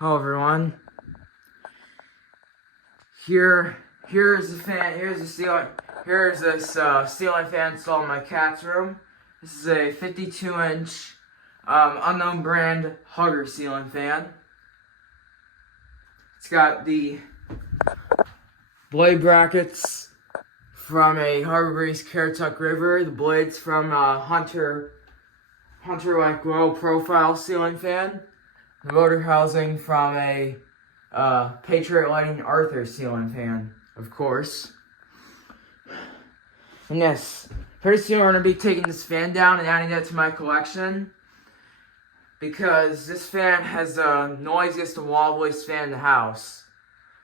Hello everyone. Here's the fan. Here's the ceiling. Here's this ceiling fan installed in my cat's room. This is a 52-inch unknown brand Hugger ceiling fan. It's got the blade brackets from a Harbor Breeze Caratuck River. The blades from Hunter like low profile ceiling fan. The motor housing from a Patriot Lighting Arthur ceiling fan, of course. And yes, pretty soon we're going to be taking this fan down and adding it to my collection, because this fan has the noisiest and wobbliest fan in the house.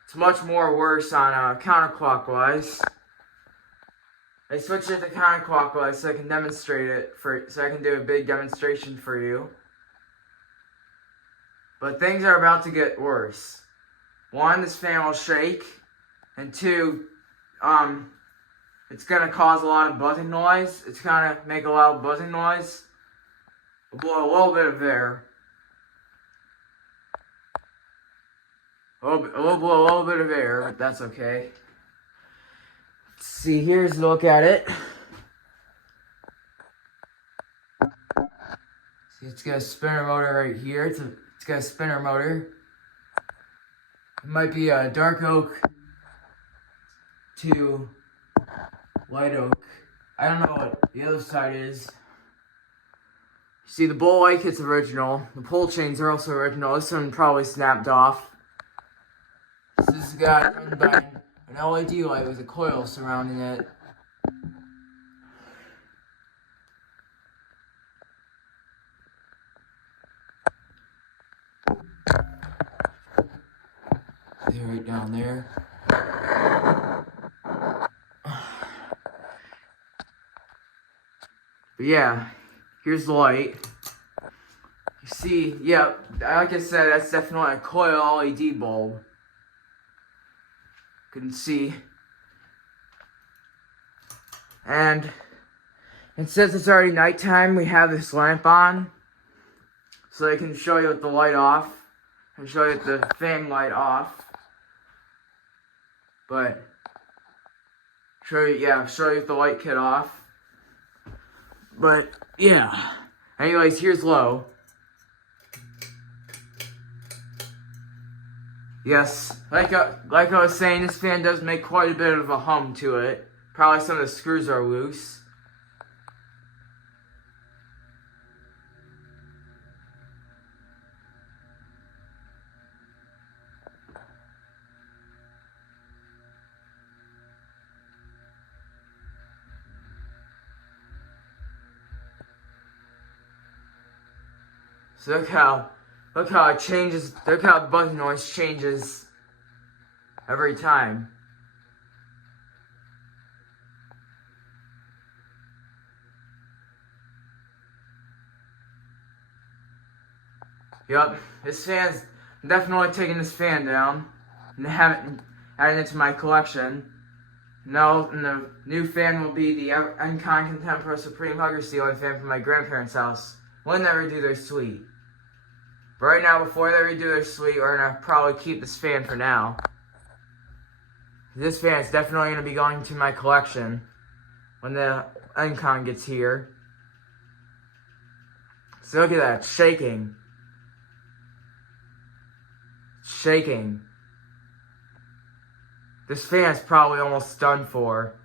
It's much more worse on counterclockwise. I switched it to counterclockwise so I can demonstrate it so I can do a big demonstration for you. But things are about to get worse. One, this fan will shake, and two, it's gonna cause a lot of buzzing noise. It's gonna make a loud buzzing noise. We'll blow a little bit of air. We'll blow a little bit of air, but that's okay. Let's see, here's a look at it. See, it's got a spinner motor right here. It's got a spinner motor. It might be a dark oak to light oak. I don't know what the other side is. See, the bowl light kit's original. The pull chains are also original. This one probably snapped off. This has got run by an LED light with a coil surrounding it. They're right down there. But yeah, here's the light. You see, yeah, like I said, that's definitely a coil LED bulb. You can see. And since it's already nighttime, we have this lamp on, so I can show you with the light off and show you with the fan light off. But show you with the light kit off. But yeah. Anyways, here's low. Yes, like I was saying, this fan does make quite a bit of a hum to it. Probably some of the screws are loose. So look how it changes. Look how the buzzing noise changes every time. Yup, this fan's definitely taking this fan down and adding it to my collection. Now, and the new fan will be the Encon Contemporary Supreme Hugger ceiling fan from my grandparents' house when they redo their suite. But right now, before they redo their suite, we're gonna probably keep this fan for now. This fan is definitely gonna be going to my collection when the Encon gets here. So look at that, it's shaking. It's shaking. This fan is probably almost done for.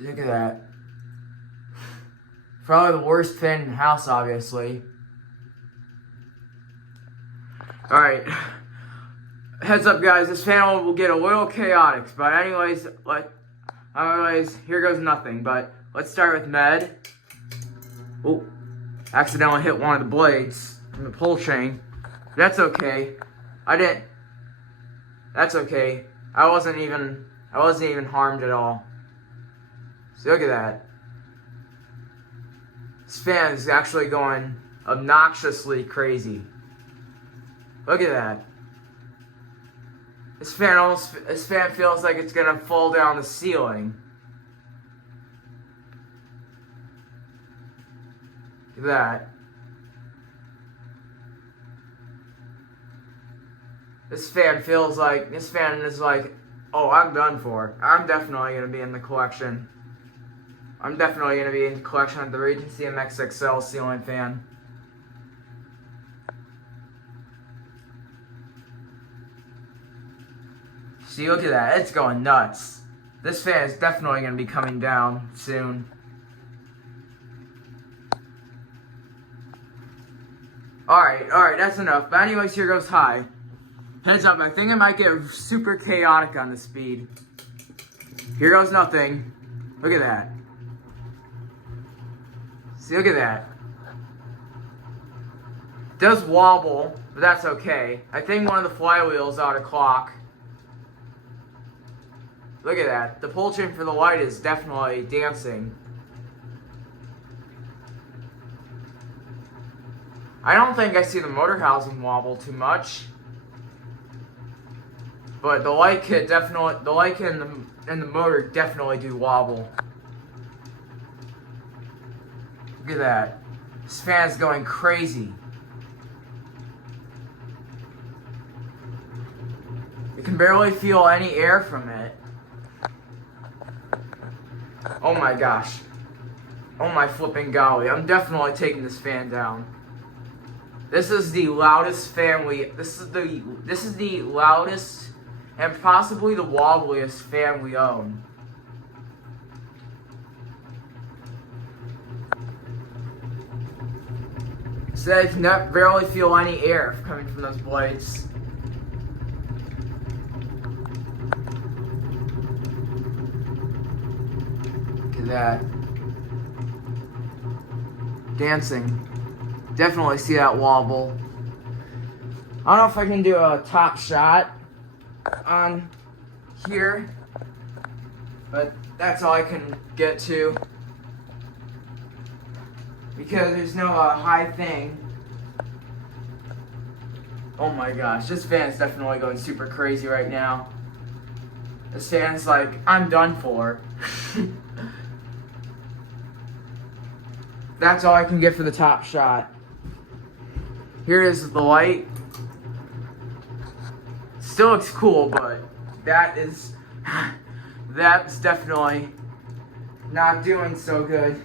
Look at that. Probably the worst fan in the house, obviously. Alright. Heads up, guys. This fan will get a little chaotic. But anyways, here goes nothing. But let's start with med. Oh, accidentally hit one of the blades from the pull chain. That's okay. That's okay. I wasn't even harmed at all. So look at that. This fan is actually going obnoxiously crazy. Look at that. This fan feels like it's gonna fall down the ceiling. Look at that. This fan is like, oh, I'm done for. I'm definitely going to be in the collection. I'm definitely going to be in the collection of the Regency MXXL ceiling fan. See, look at that. It's going nuts. This fan is definitely going to be coming down soon. Alright, that's enough. But anyways, here goes high. Heads up, I think it might get super chaotic on the speed. Here goes nothing. Look at that. See, look at that. It does wobble, but that's okay. I think one of the flywheels out of clock. Look at that. The pull chain for the light is definitely dancing. I don't think I see the motor housing wobble too much. But the light kit and the motor definitely do wobble. Look at that. This fan's going crazy. You can barely feel any air from it. Oh my gosh. Oh my flipping golly. I'm definitely taking this fan down. This is the loudest fan this is the loudest and possibly the wobbliest fan we own. So I can barely feel any air coming from those blades. Look at that. Dancing. Definitely see that wobble. I don't know if I can do a top shot on here, but that's all I can get to because there's no high thing. Oh my gosh, this fan's definitely going super crazy right now. This fan's like, I'm done for. That's all I can get for the top shot. Here is the light. Still looks cool, but that's definitely not doing so good.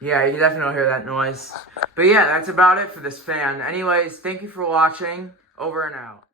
Yeah, you can definitely hear that noise. But yeah, that's about it for this fan. Anyways, thank you for watching. Over and out.